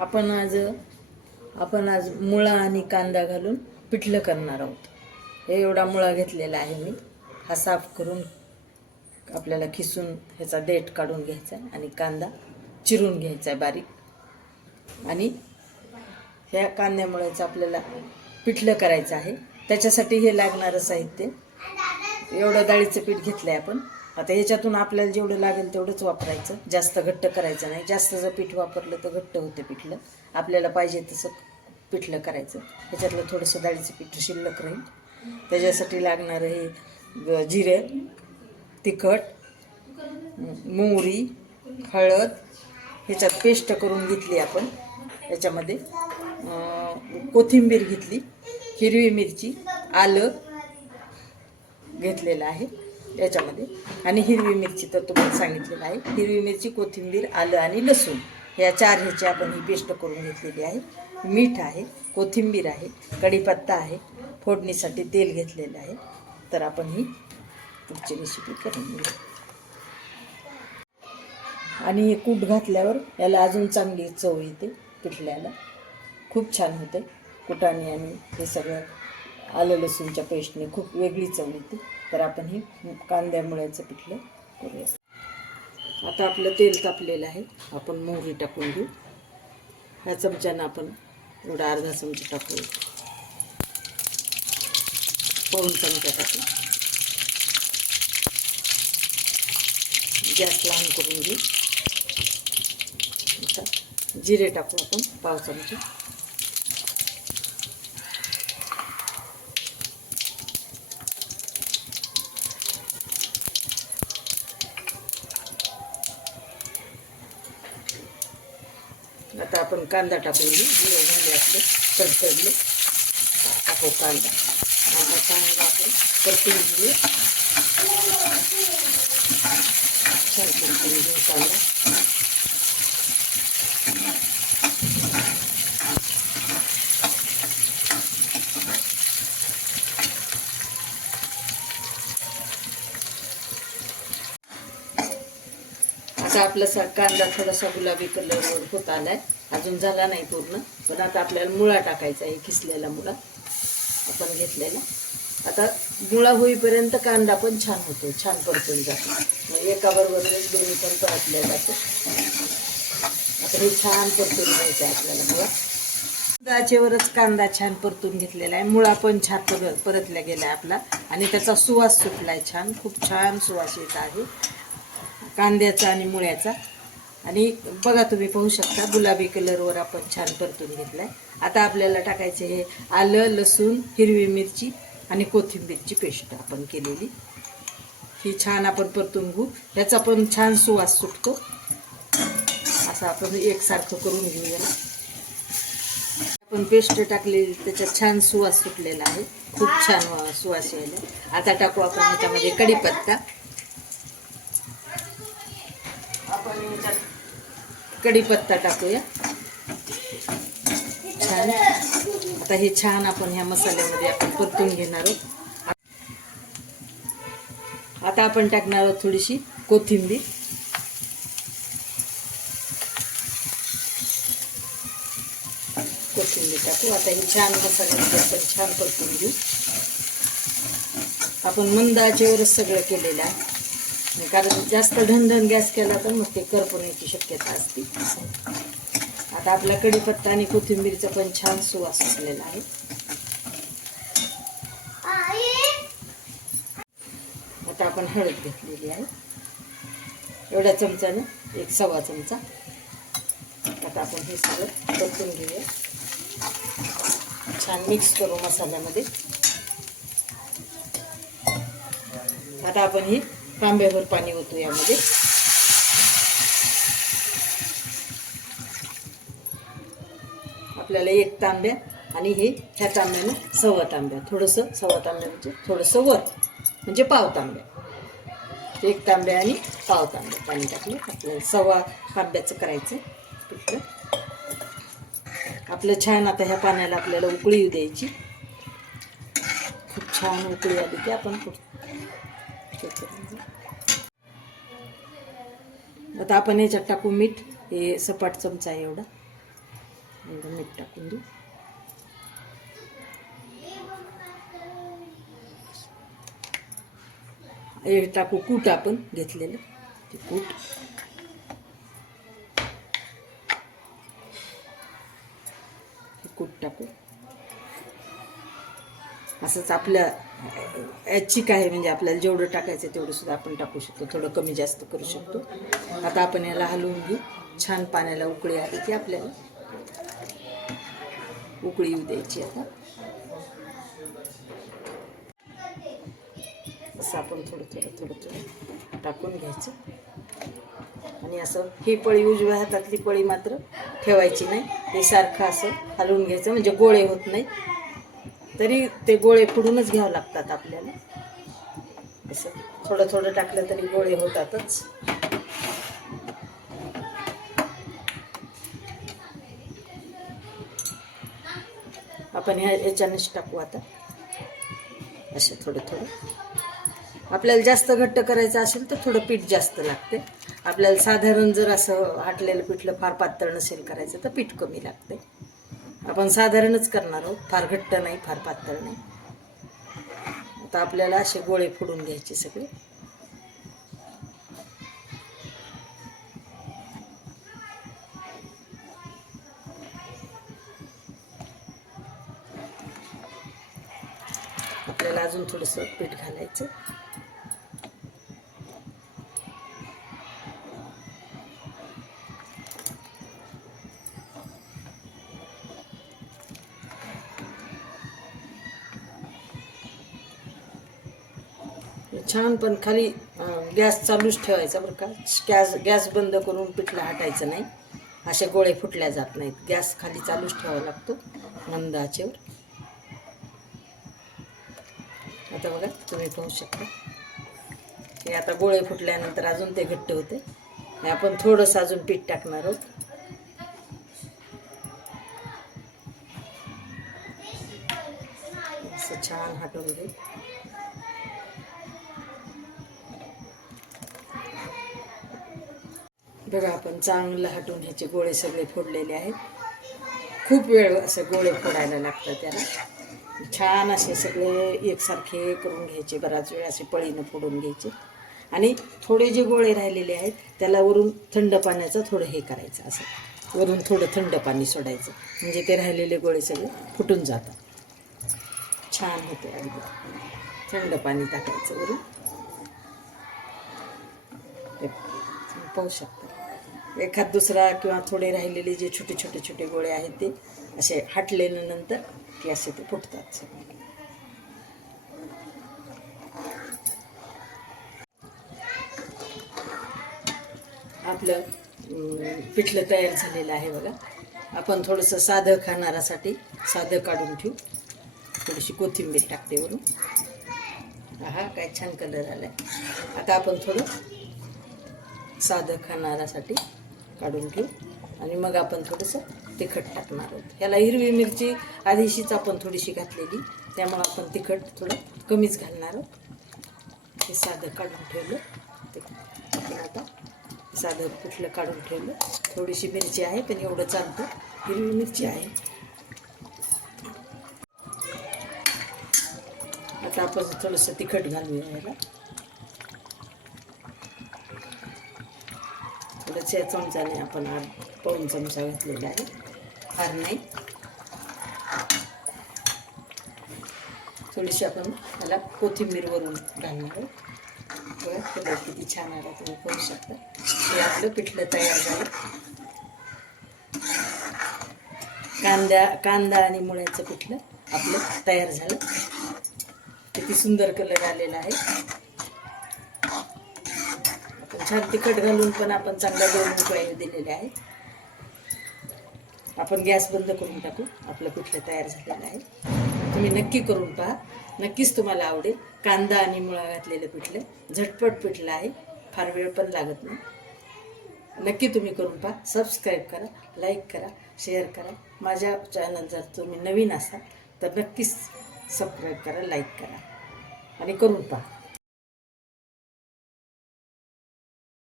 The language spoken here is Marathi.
आपण आज आपण आज मुळा आणि कांदा घालून पिठलं करणार आहोत. हे एवढा मुळा घेतलेला आहे मी. हा साफ करून आपल्याला खिसून ह्याचा देठ काढून घ्यायचा आहे आणि कांदा चिरून घ्यायचा आहे बारीक. आणि ह्या कांद्यामुळेच आपल्याला पिठलं करायचं आहे. त्याच्यासाठी हे लागणारं साहित्य एवढं डाळीचं पीठ घेतलं आहे आपण. आता ह्याच्यातून आपल्याला जेवढं लागेल तेवढंच वापरायचं. जास्त घट्ट करायचं नाही. जास्त जर पीठ वापरलं तर घट्ट होतं पिठलं. आपल्याला पाहिजे तसं पिठलं करायचं. त्याच्यातलं थोडंसं डाळीचं पीठ शिल्लक राहील. त्याच्यासाठी लागणारं हे ग- जिरे तिखट मोहरी हळद. ह्याच्यात पेस्ट करून घेतली आपण. याच्यामध्ये कोथिंबीर घेतली. हिरवी मिरची आलं घेतलेलं आहे. याच्यामध्ये. आणि हिरवी मिरची तर तुम्हाला सांगितलेलं आहे. हिरवी मिरची कोथिंबीर आलं आणि लसूण. या चार ह्याची आपण ही पेस्ट करून घेतलेली आहे. मीठ आहे कोथिंबीर आहे कढीपत्ता आहे फोडणीसाठी तेल घेतलेलं आहे. तर आपण ही पुढची रेसिपी करून घेऊ आणि हे कूट घातल्यावर याला अजून चांगली चव येते पिठल्याला. खूप छान होते. कुटाने आणि हे सगळं आलं लसूणच्या पेस्टने खूप वेगळी चव येते. तर आपण हे कांद्यामुळ्याचं पिठलं करूया. आता आपलं तेल तापलेलं आहे. आपण मोहरी टाकून घेऊ. ह्या चमच्यानं आपण एवढा अर्धा चमचा टाकू पाऊन चमचा टाकू गॅस लहान करून घेऊ. जिरे टाकू आपण पाव चमचा. आपण कांदा टाकून घेऊ जिरे कांदा कांदा कांदा कांदा सा कांदा गुलाबी कलरवर होत आलाय अजून झाला नाही पूर्ण पण आता आपल्याला मुळा टाकायचा आहे किसलेला मुळा. आपण घेतलेला. आता मुळा होईपर्यंत कांदा पण छान होतो छान परतून जातो. मग एका बरोबरच दोन्ही पण परतल्या जातो आता हे छान परतून घ्यायचं आहे आपल्याला मुळा. दाचेवरच कांदा छान परतून घेतलेला आहे. मुळा पण छान पर परतल्या गेला आहे आपला. आणि त्याचा सुवास सुटला आहे छान. खूप छान सुवास येत आहे. कांद्याचा आणि मुळ्याचा. आणि बघा तुम्ही पाहू शकता गुलाबी कलरवर आपण छान परतून घेतलाय. आता आपल्याला टाकायचे हे आलं लसूण हिरवी मिरची आणि कोथिंबीरची पेस्ट आपण केलेली. ही छान आपण परतून घेऊ. ह्याचा पण छान सुवास सुटतो. असं आपण एकसारखं करून घेऊया. आपण पेस्ट टाकलेली त्याच्यात छान सुवास सुटलेला आहे. खूप छान सुवास यायला. आता टाकू आपण ह्याच्यामध्ये कढीपत्ता. कढीपत्ता टाकूया. छान. आता हे छान आपण ह्या मसाल्यामध्ये आपण परतून घेणार आहोत. आता आपण टाकणार आहोत थोडीशी कोथिंबीर. कोथिंबीर टाकू. आता हे छान मसाल्यामध्ये आपण छान परतून घेऊ. आपण मंद आचेवरच सगळं केलेलं आहे. कारण जास्त ढनढन गॅस केला तर मग ते करपण्याची शक्यता असते. आता आपला कढीपत्ता आणि कोथिंबीरचा पण छान सुवास असलेला आहे. आता आपण हळद घेतलेली आहे. एवढ्या चमच्यानं एक सव्वा चमचा. आता आपण हे सगळं परतून घेऊया. छान मिक्स करू मसाल्यामध्ये. आता आपण ही तांब्यावर पाणी होतो यामध्ये. आपल्याला एक तांब्या आणि हे ह्या तांब्यानं सव्वा तांब्या. थोडंसं सव्वा तांब्या म्हणजे थोडंसं वर म्हणजे पाव तांब्या. एक तांब्या आणि पाव तांब्या. पाणी टाकलं आपल्याला सव्वा तांब्याचं करायचं पिठलं आपलं छान आता ह्या पाण्याला आपल्याला उकळी द्यायची. खूप छान उकळी आली की आपण आता आपण ह्याच्यात टाकू मीठ. हे सपाट चमचा आहे एवढा. एकदा मीठ टाकून देऊ. हे टाकू कूट आपण घेतलेलं. ते कूट. कूट टाकू. असंच आपल्या याची काय म्हणजे आपल्याला जेवढं टाकायचं तेवढं सुद्धा आपण टाकू शकतो. थोडं कमी जास्त करू शकतो. आता आपण याला हलवून घेऊ. छान पाण्याला उकळी आली की आपल्याला उकळी येऊ द्यायची आता. असं आपण थोडं थोडं थोडं थोडं टाकून घ्यायचं. आणि असं ही पळी उजव्या हातातली पळी मात्र ठेवायची नाही. हे सारखं असं हलवून घ्यायचं म्हणजे गोळे होत नाही. तरी ते गोळे फुडूनच घ्यावं लागतात आपल्याला. असं थोडं थोडं टाकलं तरी गोळे होतातच. आपण ह्या याच्यानेच टाकू आता. असं थोडं थोडं. आपल्याला जास्त घट्ट करायचं असेल तर थोडं पीठ जास्त लागते. आपल्याला साधारण जर असं हाटलेलं पिठलं फार पातळ नसेल करायचं तर पीठ कमी लागते. आपण साधारणच करणार आहोत. फार घट्ट नाही फार पातळ नाही. आता आपल्याला असे गोळे फोडून घ्यायचे सगळे. आपल्याला अजून थोडंसं पीठ घालायचं. छान पण खाली गॅस चालूच ठेवायचा बरं का. गॅस गॅस बंद करून पिठलं हटायचं नाही. असे गोळे फुटल्या जात नाहीत. गॅस खाली चालूच ठेवावा लागतो मंद आचेवर आता बघा तुम्ही पाहू शकता. हे आता गोळे फुटल्यानंतर अजून ते घट्ट होते. आपण थोडंसं अजून पीठ टाकणार आहोत. असं छान हटवून घेऊ. बघा आपण चांगलं हटून ह्याचे गोळे सगळे फोडलेले आहेत. खूप वेळ असं गोळे फोडायला लागतं त्याला. छान असे सगळे एकसारखे करून घ्यायचे बराच वेळ असे पळीनं फोडून घ्यायचे. आणि थोडे जे गोळे राहिलेले आहेत त्याला वरून थंड पाण्याचं थोडं हे करायचं असं. वरून थोडं थंड पाणी सोडायचं. म्हणजे ते राहिलेले गोळे सगळे फुटून जातात. छान होते अगदी. थंड पाणी टाकायचं वरून. पाहू शकता. एखाद दुसरा किंवा थोडे राहिलेले जे छोटे छोटे छोटे गोळे आहेत ते असे हटलेल्यानंतर की असे ते फुटतात आपलं पिठलं तयार झालेलं आहे बघा. आपण थोडंसं साधं खाणारासाठी साधं काढून ठेवू. थोडीशी कोथिंबीर टाकते वरून. हा काय छान कलर आला आहे आता आपण थोडं साधं खाणारासाठी काढून घेऊ. आणि मग आपण थोडंसं तिखट टाकणार आहोत. ह्याला हिरवी मिरची आधीशीच आपण थोडीशी घातलेली. त्यामुळं आपण तिखट थोडं कमीच घालणार आहोत. हे साधं काढून ठेवलं. ते आपण आता साधं कुठलं काढून ठेवलं. थोडीशी मिरची आहे पण एवढं चालतं. हिरवी मिरची आहे. आता आपण थोडंसं तिखट घालूया याला. थोडंसं चमचाने आपण हा पाऊन चमचा घातलेला आहे. फार नाही. थोडीशी आपण त्याला कोथिंबीर वरून घालणार आहोत. बघा कलर किती छान आला तुम्ही पाहू शकता. हे आपलं पिठलं तयार झालं. कांद्या कांदा आणि मुळ्याचं पिठलं आपलं तयार झालं. किती सुंदर कलर आलेला आहे. छान तिखट घालून पण आपण चांगल्या दोन उकळ्या दिलेले आहेत आपण गॅस बंद करून टाकू. आपलं कुठलं तयार झालेलं आहे. तुम्ही नक्की करून पहा. नक्कीच तुम्हाला आवडेल. कांदा आणि मुळा घातलेलं पिठलं. झटपट पिठलं आहे. फार वेळ पण लागत नाही. नक्की तुम्ही करून पहा. सबस्क्राईब करा. लाईक करा. शेअर करा. माझ्या चॅनल जर तुम्ही नवीन असाल तर नक्कीच सबस्क्राईब करा. लाईक करा. आणि करून पहा.